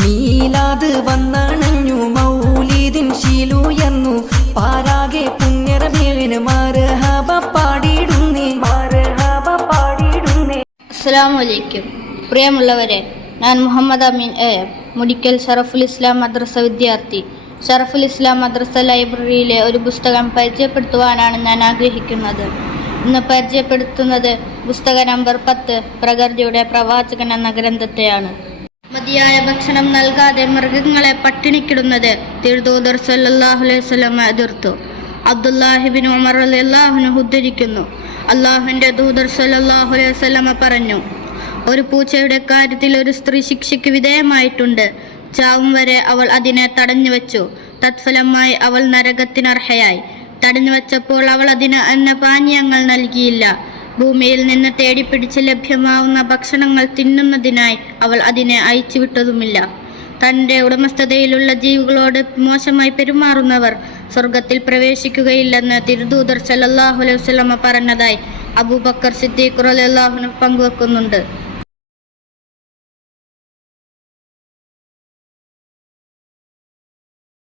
മീലാദ് വന്നണഞ്ഞു മൗലീദിൻ ശീലുയർന്നു പാരാകെ പുണ്യറബീഇന് മർഹബ പാടിയിടുന്നേ അസ്സലാമു അലൈക്കും. പ്രിയമുള്ളവരെ, ഞാൻ മുഹമ്മദ് അമീൻ മുടിക്കൽ ഷറഫുൽ ഇസ്ലാം മദ്രസ വിദ്യാർത്ഥി. ഷറഫുൽ ഇസ്ലാം മദ്രസ ലൈബ്രറിയിലെ ഒരു പുസ്തകം പരിചയപ്പെടുത്തുവാനാണ് ഞാൻ ആഗ്രഹിക്കുന്നത്. ഇന്ന് പരിചയപ്പെടുത്തുന്നത് പുസ്തക നമ്പർ 10 പ്രകൃതിയുടെ പ്രവാചകൻ എന്ന ഗ്രന്ഥത്തെയാണ്. മതിയായ ഭക്ഷണം നൽകാതെ മൃഗങ്ങളെ പട്ടിണിക്കിടുന്നത് തിരുദൂതർ സല്ലല്ലാഹു അലൈഹി വസല്ലം എതിർത്തു. അബ്ദുല്ലാഹിബിൻ ഉമർ റളിയല്ലാഹു അൻഹു ഉദ്ധരിക്കുന്നു, അള്ളാഹുവിൻ്റെ ദൂതർ സല്ലല്ലാഹു അലൈഹി വസല്ലം പറഞ്ഞു, ഒരു പൂച്ചയുടെ കാര്യത്തിൽ ഒരു സ്ത്രീ ശിക്ഷയ്ക്ക് വിധേയമായിട്ടുണ്ട്. ചാവും വരെ അവൾ അതിനെ തടഞ്ഞു വെച്ചു. തത്ഫലമായി അവൾ നരകത്തിനർഹയായി. തടഞ്ഞു വെച്ചപ്പോൾ അവൾ അതിന് പാനീയങ്ങൾ നൽകിയില്ല. ഭൂമിയിൽ നിന്ന് തേടിപ്പിടിച്ച് ലഭ്യമാവുന്ന ഭക്ഷണങ്ങൾ തിന്നുന്നതിനായി അവൾ അതിനെ അയച്ചുവിട്ടതുമില്ല. തൻ്റെ ഉടമസ്ഥതയിലുള്ള ജീവികളോട് മോശമായി പെരുമാറുന്നവർ സ്വർഗത്തിൽ പ്രവേശിക്കുകയില്ലെന്ന് തിരുദൂതർ സല്ലല്ലാഹു അലൈഹി വസല്ലം പറഞ്ഞതായി അബൂബക്കർ സിദ്ദീഖ് റളിയല്ലാഹു അൻഹു പങ്കുവെക്കുന്നുണ്ട്.